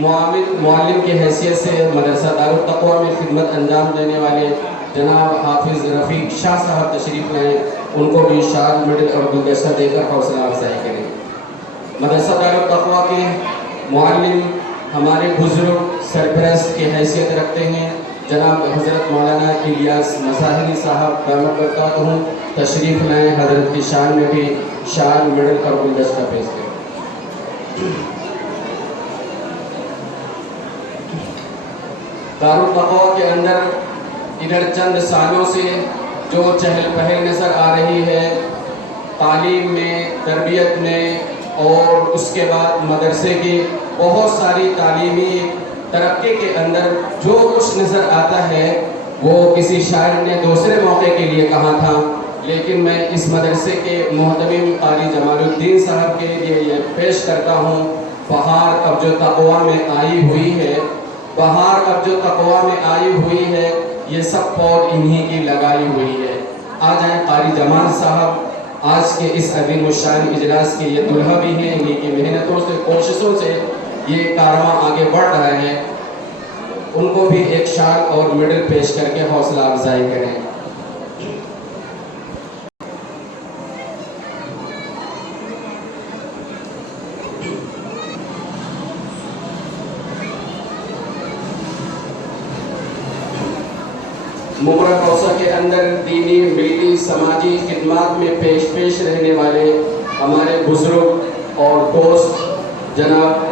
معلم کی حیثیت سے مدرسہ دارالتقویٰ میں خدمت انجام دینے والے جناب حافظ رفیق شاہ صاحب تشریف لائیں، ان کو بھی شال، میڈل اور گلدستہ دے کر حوصلہ افزائی کریں۔ مدرسہ دارالتقویٰ کے معلم ہمارے بزرگ سرپرست کی حیثیت رکھتے ہیں جناب حضرت مولانا الیاس مظاہری صاحب دامت برکاتہ، تشریف لائیں، حضرت کی شان میں بھی شال، میڈل اور گلدستہ پیش کریں۔ دارالتقویٰ کے اندر ادھر چند سالوں سے جو چہل پہل نظر آ رہی ہے تعلیم میں، تربیت میں، اور اس کے بعد مدرسے کی بہت ساری تعلیمی ترقی کے اندر جو کچھ نظر آتا ہے وہ کسی شاعر نے دوسرے موقع کے لیے کہا تھا، لیکن میں اس مدرسے کے محتمم قاری جمال الدین صاحب کے لیے یہ پیش کرتا ہوں۔ بہار اب جو تقویٰ میں آئی ہوئی ہے، بہار اب جو تقویٰ میں آئی ہوئی ہے، یہ سب پود انہی کی لگائی ہوئی ہے۔ آ جائیں قاری جمال صاحب، آج کے اس عظیم الشان اجلاس کے یہ دلہا بھی ہیں، انہی کی محنتوں سے، کوششوں سے یہ کارواں آگے بڑھ رہا ہے، ان کو بھی ایک شال اور میڈل پیش کر کے حوصلہ افزائی کریں۔ ممرہ کوثر کے اندر دینی، ملی، سماجی خدمات میں پیش رہنے والے ہمارے بزرگ اور دوست جناب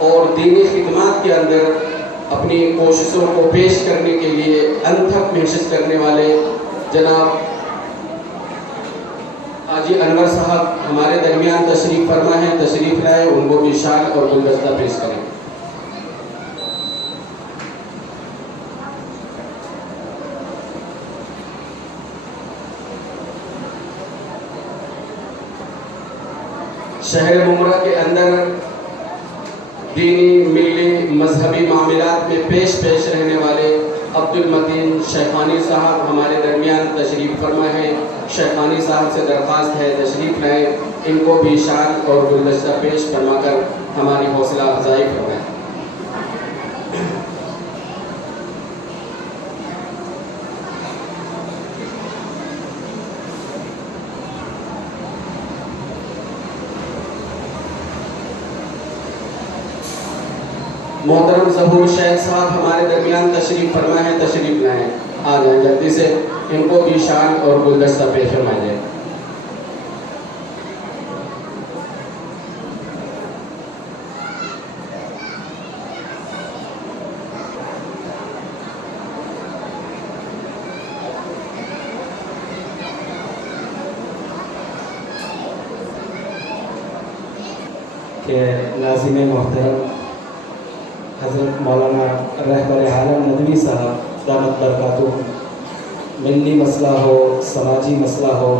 اور دینی خدمات کے اندر اپنی کوششوں کو پیش کرنے کے لیے انتھک محنت کرنے والے جناب حاجی انور صاحب ہمارے درمیان تشریف فرما ہے، تشریف لائے، ان کو بھی شال اور گلدستہ پیش کریں۔ شہر ممرہ کے اندر دینی، ملی، مذہبی معاملات میں پیش رہنے والے عبد المتین شیخانی صاحب ہمارے درمیان تشریف فرما ہے، شیخانی صاحب سے درخواست ہے تشریف لائیں، ان کو بھی شال اور گلدستہ پیش فرما کر ہماری حوصلہ افزائی فرمائیں۔ محترم ظہور شیخ صاحب ہمارے درمیان تشریف فرما ہے، تشریف لائیں، آ جائیں جلدی سے، ان کو بھی شال اور گلدستہ پیش فرمائیں جائیں۔ کہ ناظم محترم حضرت مولانا رہبر عالم ندوی صاحب دامت برکاتہ، ملی مسئلہ ہو، سماجی مسئلہ ہو،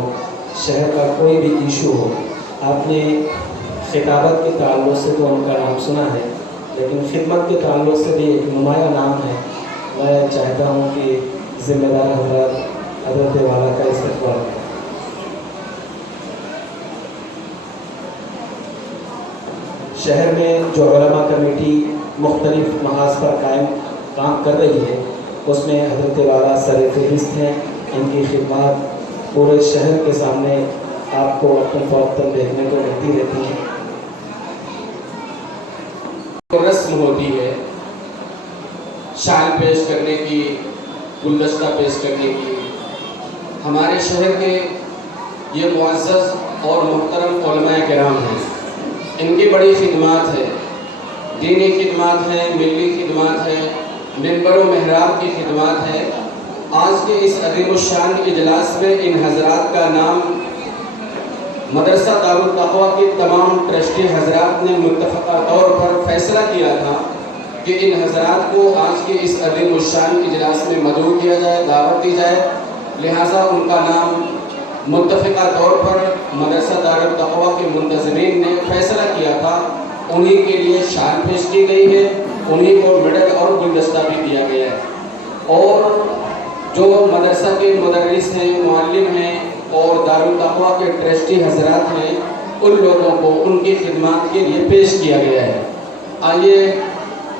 شہر کا کوئی بھی ایشو ہو، آپ نے خطابت کے تعلق سے تو ان کا نام سنا ہے، لیکن خدمت کے تعلق سے بھی ایک نمایاں نام ہے۔ میں چاہتا ہوں کہ ذمہ دار حضرت والا کا استقبال کریں۔ شہر میں جو علماء کمیٹی مختلف محاذ پر کام کر رہی ہے، اس میں حضرت والا سر فہرست ہیں، ان کی خدمات پورے شہر کے سامنے آپ کو وقتاً فوقتاً دیکھنے کو ملتی رہتی ہیں۔ رسم ہوتی ہے شال پیش کرنے کی، گلدستہ پیش کرنے کی۔ ہمارے شہر کے یہ معزز اور محترم علماء کرام ہیں، ان کی بڑی خدمات ہے، دینی خدمات ہیں، ملی خدمات ہیں، منبر و محراب کی خدمات ہے۔ آج کے اس عظیم الشان اجلاس میں ان حضرات کا نام مدرسہ دارالتقویٰ کے تمام ٹرسٹی حضرات نے متفقہ طور پر فیصلہ کیا تھا کہ ان حضرات کو آج کے اس عظیم الشان اجلاس میں مدعو کیا جائے، دعوت دی جائے، لہٰذا ان کا نام متفقہ طور پر مدرسہ دارالتقویٰ کے منتظمین نے فیصلہ کیا تھا، انہی کے لیے شال پیش کی گئی ہے، انہی کو میڈل اور گلدستہ بھی دیا گیا ہے۔ اور جو مدرسہ کے مدرس ہیں، معلم ہیں، اور دارالتقویٰ کے ٹرسٹی حضرات ہیں ان لوگوں کو ان کی خدمات کے لیے پیش کیا گیا ہے۔ آئیے،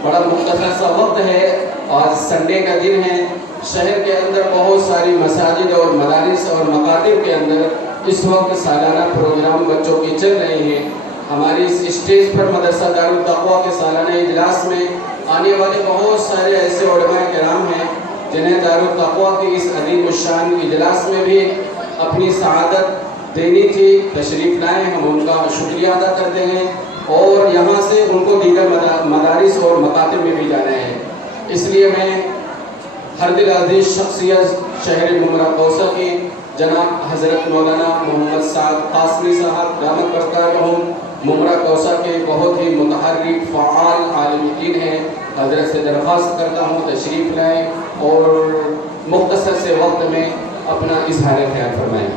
بڑا مختصر سا وقت ہے، آج سنڈے کا دن ہے، شہر کے اندر بہت ساری مساجد اور مدارس اور مکاتب کے اندر اس وقت سالانہ پروگرام بچوں کی چل رہے ہیں۔ ہماری اس اسٹیج پر مدرسہ دارالتقویٰ کے سالانہ اجلاس میں آنے والے بہت سارے ایسے علماء کرام ہیں جنہیں دارالتقویٰ کی اس عظیم الشان اجلاس میں بھی اپنی سعادت دینی تھی، تشریف لائے، ہم ان کا شکریہ ادا کرتے ہیں اور یہاں سے ان کو دیگر مدارس اور مکاتب میں بھی جانا ہے۔ اس لیے میں ہر دل عزیز شخصیت شہر ممرہ کوثر کی جناب حضرت مولانا محمد سعد قاسمی صاحب دامت برکاتہم ممرہ کوثر کے بہت ہی متحرک فعال عالم دین ہیں، حضرت سے درخواست کرتا ہوں تشریف لائیں اور مختصر سے وقت میں اپنا اظہار خیال فرمائیں۔